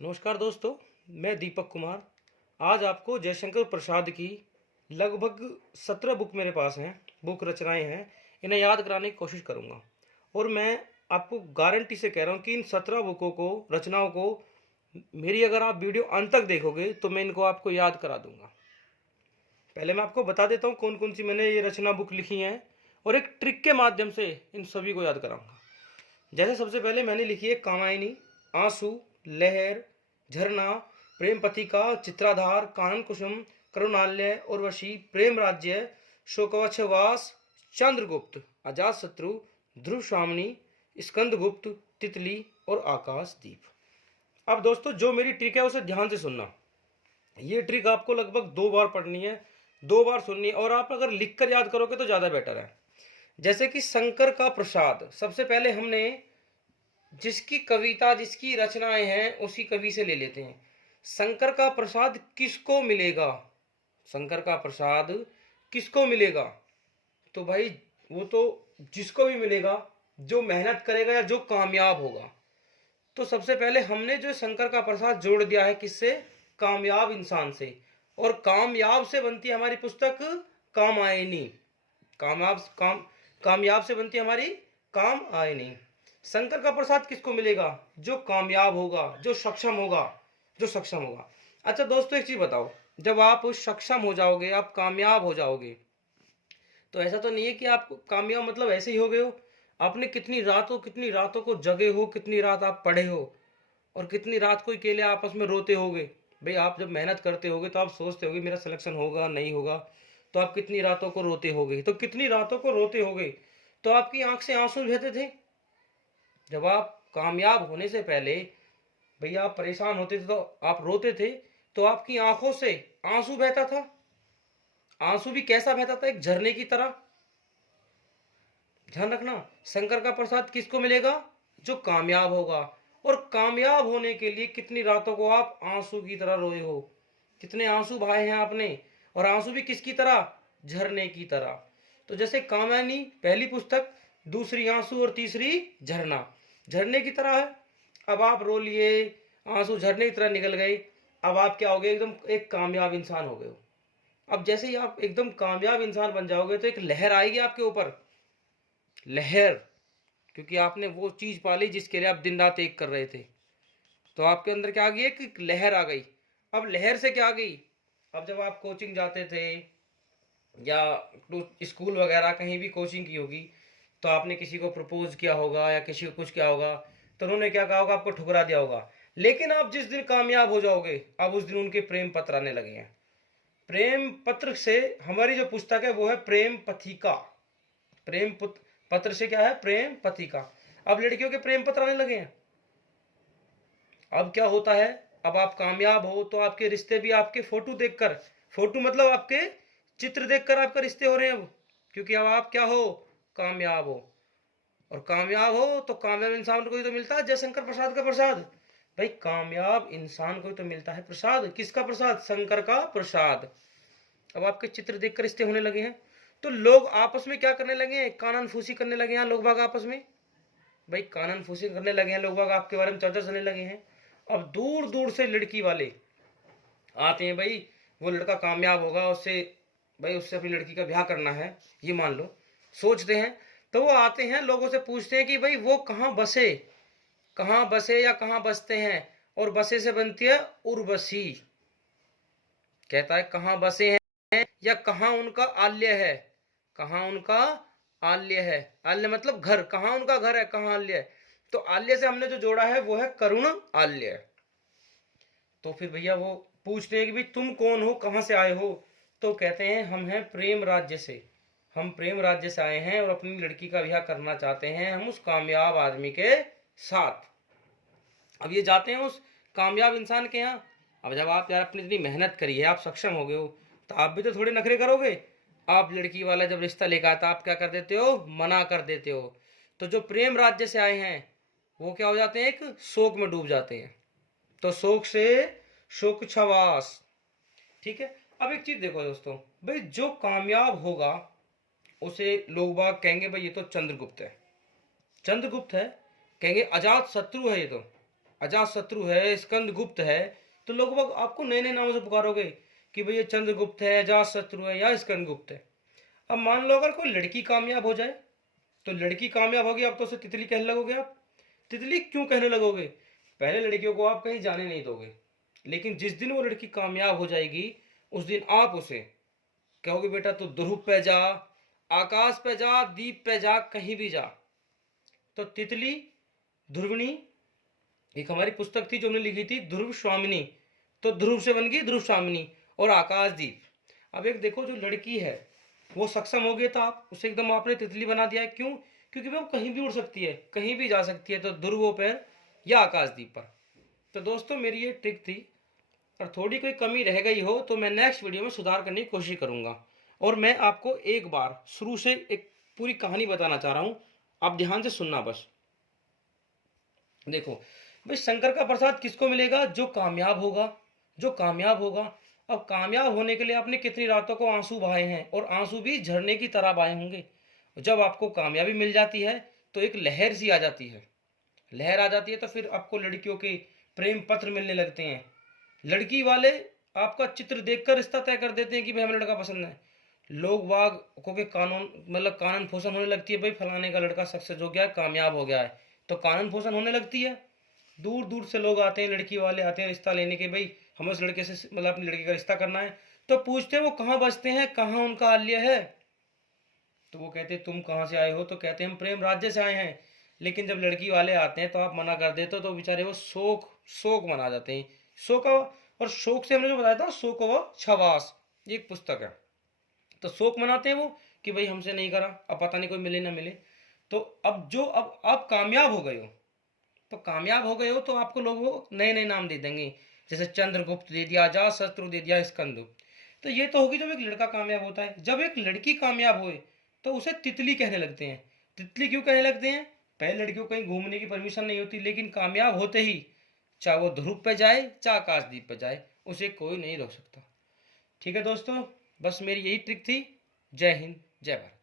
नमस्कार दोस्तों, मैं दीपक कुमार। आज आपको जयशंकर प्रसाद की लगभग 17 बुक मेरे पास हैं, बुक रचनाएं हैं। इन्हें याद कराने की कोशिश करूंगा और मैं आपको गारंटी से कह रहा हूं कि इन 17 बुकों को, रचनाओं को, मेरी अगर आप वीडियो अंत तक देखोगे तो मैं इनको आपको याद करा दूंगा। पहले मैं आपको बता देता हूँ कौन कौन सी मैंने ये रचना बुक लिखी हैं और एक ट्रिक के माध्यम से इन सभी को याद कराऊंगा। जैसे सबसे पहले मैंने लिखी है कामायनी, आंसू, लहर, झरना, प्रेम पथिका, चित्राधार, कानन कुसुम, करुणालय, उर्वशी, प्रेम राज्य, शोकवच्छवास, चंद्रगुप्त, अजात शत्रु, ध्रुव स्वामिनी, स्कंदगुप्त, तितली और आकाश दीप। अब दोस्तों, जो मेरी ट्रिक है उसे ध्यान से सुनना। ये ट्रिक आपको लगभग 2 बार पढ़नी है, 2 बार सुननी है, और आप अगर लिखकर याद करोगे तो ज़्यादा बेटर है। जैसे कि शंकर का प्रसाद, सबसे पहले हमने जिसकी कविता, जिसकी रचनाएं हैं उसी कवि से ले लेते हैं। शंकर का प्रसाद किसको मिलेगा? शंकर का प्रसाद किसको मिलेगा? तो भाई वो तो जिसको भी मिलेगा जो मेहनत करेगा या जो कामयाब होगा। तो सबसे पहले हमने जो शंकर का प्रसाद जोड़ दिया है किससे? कामयाब इंसान से। और कामयाब से बनती है हमारी पुस्तक कामायनी। कामयाब से बनती है हमारी काम आयनी। शंकर का प्रसाद किसको मिलेगा? जो कामयाब होगा, जो सक्षम होगा, जो सक्षम होगा। अच्छा दोस्तों, एक चीज बताओ, जब आप सक्षम हो जाओगे, आप कामयाब हो जाओगे, तो ऐसा तो नहीं है कि आप कामयाब मतलब ऐसे ही हो गए हो। आपने कितनी रातों को जगे हो, कितनी रात आप पढ़े हो, और कितनी रात को अकेले आपस में रोते होगे। भाई आप जब मेहनत करते होगे तो आप सोचते होगे मेरा सिलेक्शन होगा नहीं होगा, तो आप कितनी रातों को रोते होगे। तो कितनी रातों को रोते होगे तो आपकी आंख से आंसू बहते थे। जब आप कामयाब होने से पहले भैया आप परेशान होते थे तो आप रोते थे, तो आपकी आंखों से आंसू बहता था। आंसू भी कैसा बहता था? एक झरने की तरह। ध्यान रखना, शंकर का प्रसाद किसको मिलेगा? जो कामयाब होगा। और कामयाब होने के लिए कितनी रातों को आप आंसू की तरह रोए हो, कितने आंसू बहाए हैं आपने। और आंसू भी किसकी तरह? झरने की तरह। तो जैसे कामायनी पहली पुस्तक, दूसरी आंसू और तीसरी झरना। झरने की तरह है। अब आप रो लिए, आंसू झरने की तरह निकल गए। अब आप क्या हो गए? एकदम एक कामयाब इंसान हो गए हो। अब जैसे ही आप एकदम कामयाब इंसान बन जाओगे तो एक लहर आएगी आपके ऊपर। लहर, क्योंकि आपने वो चीज पाली जिसके लिए आप दिन रात एक कर रहे थे। तो आपके अंदर क्या आ गई? एक लहर आ गई। अब लहर से क्या आ गई? अब जब आप कोचिंग जाते थे या स्कूल वगैरह कहीं भी कोचिंग की होगी, तो आपने किसी को प्रपोज किया होगा या किसी को कुछ किया होगा, तो उन्होंने क्या कहा होगा? आपको ठुकरा दिया होगा। लेकिन आप जिस दिन कामयाब हो जाओगे, अब उस दिन उनके प्रेम पत्र आने लगे हैं। प्रेम पत्र से हमारी जो पुस्तक है वो है प्रेम पथिका। पत्र से क्या है? प्रेम पथिका। अब लड़कियों के प्रेम पत्र आने लगे हैं। अब क्या होता है? अब आप कामयाब हो तो आपके रिश्ते भी आपके फोटो देखकर, फोटो मतलब आपके चित्र देखकर आपके रिश्ते हो रहे हैं अब। क्योंकि अब आप क्या हो? कामयाब हो। और कामयाब हो तो कामयाब इंसान को ही तो मिलता है जयशंकर प्रसाद का प्रसाद। भाई कामयाब इंसान को ही तो मिलता है प्रसाद। किसका प्रसाद? शंकर का प्रसाद। अब आपके चित्र देखकर रिश्ते होने लगे हैं। तो लोग आपस में क्या करने लगे हैं? कानन फूसी करने लगे हैं लोग बाग आपस में। भाई कानन फूसी करने लगे हैं लोग बाग, आपके बारे में चर्चा करने लगे हैं। अब दूर दूर से लड़की वाले आते हैं। भाई वो लड़का कामयाब होगा, उससे भाई उससे अपनी लड़की का ब्याह करना है, ये मान लो, सोचते हैं। तो वो आते हैं, लोगों से पूछते हैं कि भाई वो कहाँ बसे, कहाँ बसे या कहाँ बसते हैं। और बसे से बनती है उर्वशी। कहता है कहाँ बसे हैं या कहाँ उनका आल्य है। कहाँ उनका आल्य है। आल्य मतलब घर, कहाँ उनका घर है, कहाँ आल्य है। तो आल्य से हमने जो जोड़ा है वो है करुण आल्य। तो फिर भैया वो पूछते हैं कि भाई तुम कौन हो, कहाँ से आए हो। तो कहते हैं हम हैं प्रेम राज्य से, हम प्रेम राज्य से आए हैं और अपनी लड़की का ब्याह करना चाहते हैं हम उस कामयाब आदमी के साथ। अब ये जाते हैं उस कामयाब इंसान के यहाँ। अब जब आप यार अपनी इतनी मेहनत करी है, आप सक्षम हो गए हो, तो आप भी तो थोड़े नखरे करोगे। आप लड़की वाला जब रिश्ता लेकर आता, आप क्या कर देते हो? मना कर देते हो। तो जो प्रेम राज्य से आए हैं वो क्या हो जाते हैं? एक शोक में डूब जाते हैं। तो शोक से शोक छवास। ठीक है। अब एक चीज देखो दोस्तों, भाई जो कामयाब होगा उसे लोग बाग कहेंगे भाई ये तो चंद्रगुप्त है, चंद्रगुप्त है, कहेंगे अजात शत्रु है ये तो। अजात शत्रु है, स्कंद गुप्त है, तो लोग बाग आपको नए नए नामों से पुकारोगे कि भाई ये चंद्रगुप्त है, अजात शत्रु है या स्कंद गुप्त है। अब मान लो अगर कोई लड़की कामयाब हो जाए, तो लड़की कामयाब होगी, अब तो उसे तितली कहने लगोगे आप। तितली क्यों कहने लगोगे? पहले लड़कियों को आप कहीं जाने नहीं दोगे, लेकिन जिस दिन वो लड़की कामयाब हो जाएगी उस दिन आप उसे कहोगे बेटा तू ध्रुव पे जा, आकाश पे जा, दीप पे जा, कहीं भी जा। तो तितली, ध्रुवनी, एक हमारी पुस्तक थी जो हमने लिखी थी ध्रुव स्वामिनी, तो ध्रुव से बन गई ध्रुव स्वामिनी और आकाशदीप। अब एक देखो जो लड़की है वो सक्षम हो गई, तो आप उसे एकदम आपने तितली बना दिया है। क्यों? क्योंकि वो कहीं भी उड़ सकती है, कहीं भी जा सकती है, तो ध्रुवों पर या आकाशदीप पर। तो दोस्तों मेरी ये ट्रिक थी, और थोड़ी कोई कमी रह गई हो तो मैं नेक्स्ट वीडियो में सुधार करने की कोशिश करूंगा। और मैं आपको एक बार शुरू से एक पूरी कहानी बताना चाह रहा हूं, आप ध्यान से सुनना बस। देखो भाई, शंकर का प्रसाद किसको मिलेगा? जो कामयाब होगा, जो कामयाब होगा। अब कामयाब होने के लिए आपने कितनी रातों को आंसू बहाए हैं, और आंसू भी झरने की तरह बहाए होंगे। जब आपको कामयाबी मिल जाती है तो एक लहर सी आ जाती है, लहर आ जाती है, तो फिर आपको लड़कियों के प्रेम पत्र मिलने लगते हैं। लड़की वाले आपका चित्र देखकर रिश्ता तय कर देते हैं कि भाई हमें लड़का पसंद है। लोग वाग को के कानून मतलब कानन फूसन होने लगती है, भाई फलाने का लड़का सक्सेस हो गया है, कामयाब हो गया है, तो कानन फूसन होने लगती है। दूर दूर से लोग आते हैं, लड़की वाले आते हैं रिश्ता लेने के, भाई हमें उस लड़के से मतलब अपनी लड़की का रिश्ता करना है। तो पूछते हैं वो कहाँ बसते हैं, कहाँ उनका आल्य है। तो वो कहते हैं तुम कहाँ से आए हो? तो कहते हैं हम प्रेम राज्य से आए हैं। लेकिन जब लड़की वाले आते हैं तो आप मना कर देते हो, तो बेचारे वो शोक शोक मना जाते हैं। शोक, और शोक से हमने जो बताया था शोक व छवास, ये एक पुस्तक है। तो शोक मनाते हैं वो कि भाई हमसे नहीं करा, अब पता नहीं कोई मिले ना मिले। तो अब आप कामयाब हो गए हो, तो कामयाब हो गए हो तो आपको लोग वो नए नए नाम दे देंगे, जैसे चंद्रगुप्त दे दिया, अजात शत्रु दे दिया, स्कंदगुप्त। तो ये तो होगी जब एक लड़का कामयाब होता है। जब एक लड़की कामयाब होए तो उसे तितली कहने लगते हैं। तितली क्यों कहने लगते हैं? पहले लड़कियों को कहीं घूमने की परमिशन नहीं होती, लेकिन कामयाब होते ही चाहे वो ध्रुव पे जाए चाहे आकाशदीप पे जाए, उसे कोई नहीं रोक सकता। ठीक है दोस्तों, बस मेरी यही ट्रिक थी। जय हिंद, जय भारत।